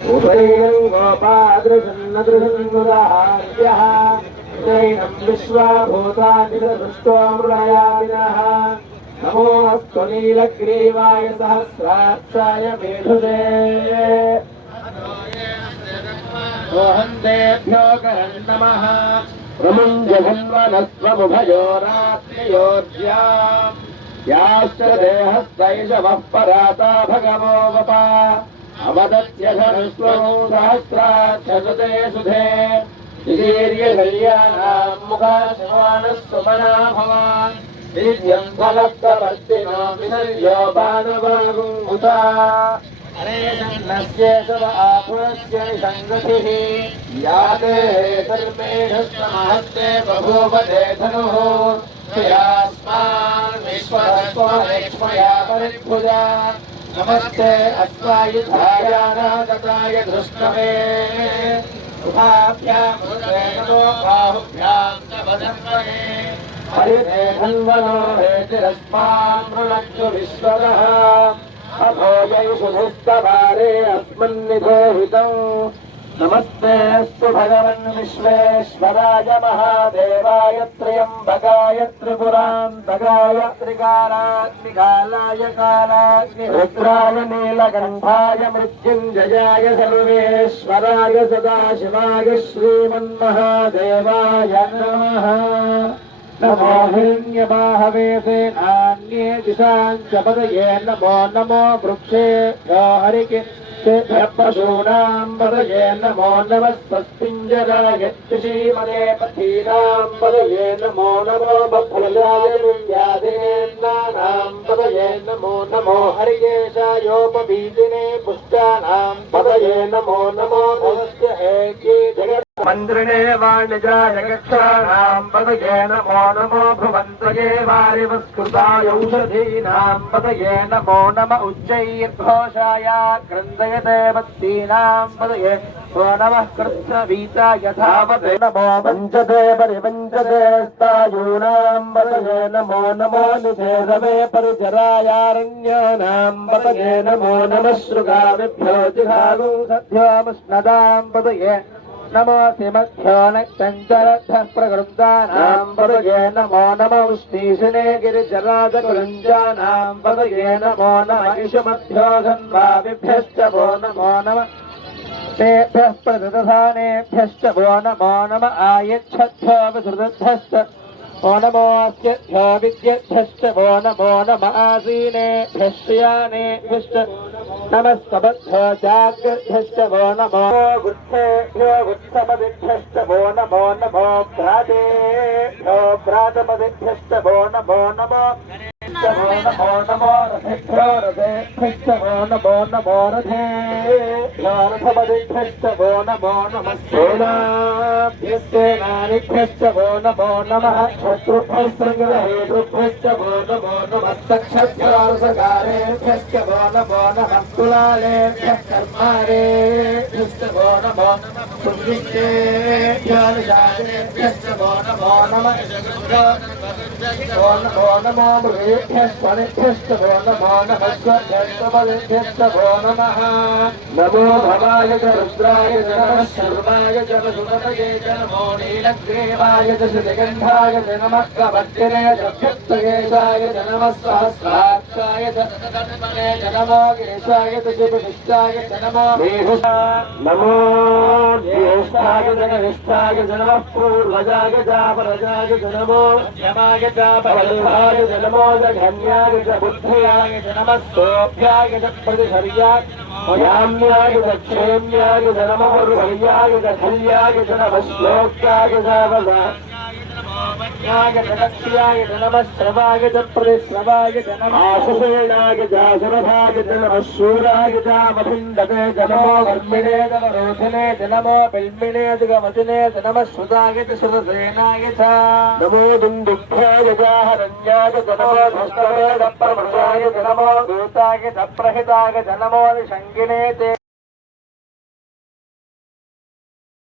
उभयं गोपादृशन्नदृशन्नुदाहार्यः जैनं विश्वाभूतानि दृष्ट्वा मृळयामिनः नमोऽस्तु नीलग्रीवाय सहस्राक्षाय मेधुषे रोहन्तेभ्यो करं नमः प्रमुञ्जघन्वनस्वमुभयोरात्मयोज्याम् याश्च देहस्तैषवः पराता भगवो वपा अवदत्य धनुष्वो सहस्राक्षसुते सुधे वीर्यकल्याणाम् मुखाशमानः सुमना भवान् दिव्यम् फलस्तवर्तिनो विसर्यो बाणवागुमुता अनेशन्नस्य तव आपुरस्य निसङ्गतिः याते धर्मेणस्तमहस्ते बभूवते धनुः श्रियास्मान् विश्वस्वरेक्ष्मया परिभुजा नमस्ते अस्वायुधायानागताय धृष्णवे उभाभ्यामुदे नमो बाहुभ्याम् च वदन्महे हरिते धन्वनो हेतिरस्मान् मृणक्तु विश्वदः अभोजैषुधिस्तवारे अस्मन्निधेहितम् नमस्तेऽस्तु भगवन् विश्वेश्वराय महादेवाय त्र्यम्बकाय त्रिपुरान्तकाय त्रिकालाग्निकालाय कालाग्निरुद्राय नीलकण्ठाय मृत्युञ्जयाय सर्वेश्वराय सदाशिवाय श्रीमन्महादेवाय नमः नमो हिरण्यबाहवे सेनान्ये दिशाञ्च पदये नमो नमो वृक्षेभ्यो हरिकेभ्यः पशूनां पदये नमो नमः स्वस्तिञ्जराय श्रीमदे पथीनां पदये नमो नमो बभ्रजाय विद्याधिनेन्द्राणां पदये नमो नमो हरिकेशायोपवीतिने पुष्टानां पदये नमो नमो भवस्य एके जगत् मन्त्रिणे वाणिजाय कक्षाणां पदये नमो नमो भुवन्तये वारिवस्कृताय औषधीनां पदये नमो नम उच्चैर्घोषाय क्रन्दयते वत्तीनां पदये नमो नमः कृत्स्नवीताय धावते नमो वञ्चते परिवञ्चते स्तायूनां पदये नमो नमो निषेधवे परिचरायारण्यानां पदये नमो नमः शृगाविभ्यो जिघागुंसभ्योमुष्णदां पदये नमो सिमभ्यो नक्तञ्चरद्धः प्रकृतानां पदये नमो नमो उष्णीषिणे गिरिजराजकुलञ्जानां पदये नमो नम इषुमभ्यो धन्वाविभ्यश्च वो नमो नम तेभ्यः प्रतिदधानेभ्यश्च वो नमो नम आयच्छद्भ्यो विसृतभ्यश्च वो नमोऽस्यभ्यो विद्येभ्यश्च वो नमो नम आसीनेभ्यः श्रियानेभ्यश्च नमस्तभ्यो जाग्रभ्यश्च वो नमो गुच्छेभ्यो गुच्छपदिभ्यश्च वो नमो नमो भ्रातेभ्यो भ्रातपदिभ्यश्च वो नमो नमो नमो नमो रथेभ्यो रथेभ्यश्च वो नमो नमो रथेभ्यो रथपदिभ्यश्च वो नमो नमः सेनाभ्यश्चेनानिभ्यश्च वो नमो नमः शत्रुभ्यः सङ्ग्रहेतुभ्यश्च वो नमो नमः सक्षभ्योऽसकारेभ्यश्च वो नमो नमः कुलालेभ्यः कर्मारेभ्यश्च वो नमो नमः सुविष्टेभ्यो निशाचरेभ्यश्च वो नमो नमः वो नमो मृगेभ्यश्च वो नमो नमः स्वभ्यश्च वो नमः नमो भवाय च रुद्राय च नमः शर्माय च वसुमतये च नमो नीलग्रीवाय च श्रुतिगन्धाय च नमः कवच्चने च भक्तकेशाय च नमः सहस्राक्षाय च तत्तन्मने च नमो केशाय च शिवनिष्ठाय च नमो नमो ज्येष्ठाय च कनिष्ठाय च नमः पूर्वजाय च परजाय च नमो यमाय च परलुभाय च नमो जघन्याय च बुद्धयाय च नमः सोऽभ्याय च प्रतिशर्याय याम्याय च क्षेम्याय च नमः पूर्वयाय च खल्याय च नमः श्लोक्याय च वज्ञाय च लक्ष्याय च नमः श्रवाय च प्रतिश्रवाय च नमः आशुसेनाय च सुरभाय च नमः शूराय च मभिन्दते च नमो वर्मिणे च रोधिने च नमो बिल्मिणे च गमतिने च नमः श्रुताय च श्रुतसेनाय च नमो दुन्दुभ्याय च हरण्याय च नमो धस्तवे च प्रमृषाय च नमो दूताय च प्रहिताय च नमो निषङ्गिने च